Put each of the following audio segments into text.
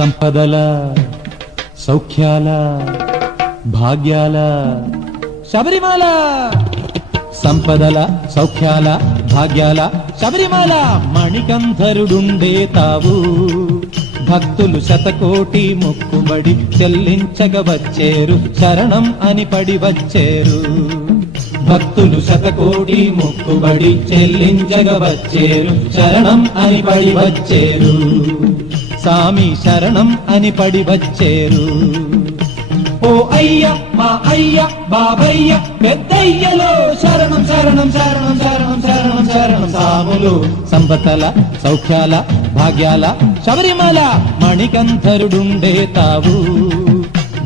సంపదల సౌఖ్యాల భాగ్యాల శబరిమల. సంపదల సౌఖ్యాల భాగ్యాల శబరిమల. మణికంఠరుడుండే తావు భక్తులు శతకోటి మొక్కుబడి చెల్లించగ వచ్చేరు, శరణం అని పడి వచ్చేరు. భక్తులు శతకోటి మొక్కుబడి చెల్లించగ వచ్చేరు, శరణం అని పడి వచ్చేరు. సామి శరణం అని పడి వచ్చేరు. ఓ అయ్య మా అయ్య బాబయ్య పెద్దయ్యలో శరణం శరణం శరణం శరణం శరణం శరణం. సాములు సంపదల సౌఖ్యాల భాగ్యాల శబరిమల. మణికంఠరుడుండే తావు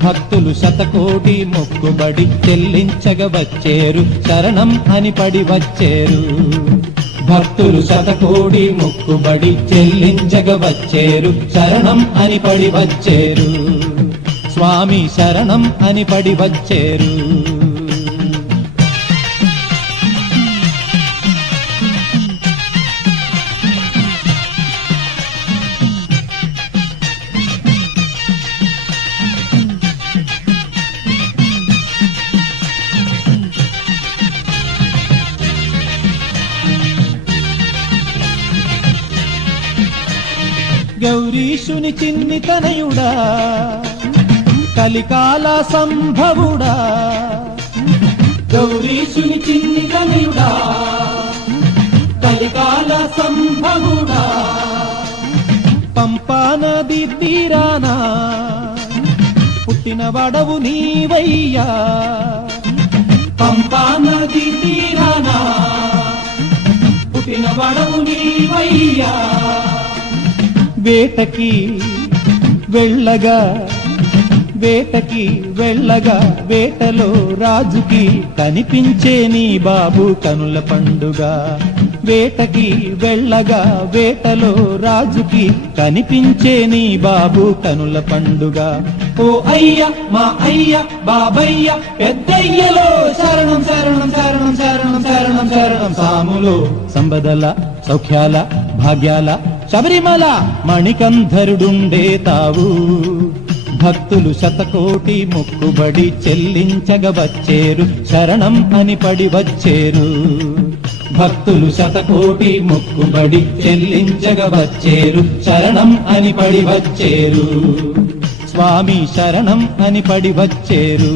భక్తులు శతకోటి మొక్కుబడి చెల్లించగ వచ్చేరు, శరణం అని పడి వచ్చేరు. భక్తులు శతకోటి మొక్కుబడి చెల్లించగ వచ్చేరు, శరణం అని పడి వచ్చేరు. స్వామి శరణం అని పడి వచ్చేరు. గౌరీశుని చిన్ని తనయుడా కలికాల సంభవుడా. గౌరీశుని చిన్ని తనయుడా కలికాల సంభవుడా. పంపా నది తీరాన పుట్టిన వడవు నీవయ్యా. పంపా నది తీరాన పుట్టిన వడవు నీవయ్యా. వేటకి వెళ్ళగా వేటకి వెళ్ళగా వేటలో రాజుకి కనిపించే నీ బాబు కనుల పండుగ. వేటకి వెళ్ళగా వేటలో రాజుకి కనిపించే నీ బాబు కనుల పండుగ. ఓ అయ్య మా అయ్య బాబయ్య పెద్దయ్యలో శరణం శరణం శరణం శరణం శరణం శరణం. సాములు సంపదల సౌఖ్యాల భాగ్యాల శబరిమల. మణికంఠరుడుండే తావు భక్తులు శతకోటి మొక్కుబడి చెల్లించగ వచ్చేరు, శరణం అని పడి వచ్చేరు. భక్తులు శతకోటి మొక్కుబడి చెల్లించగ వచ్చేరు, శరణం అని పడి వచ్చేరు. స్వామి శరణం అని పడి వచ్చేరు.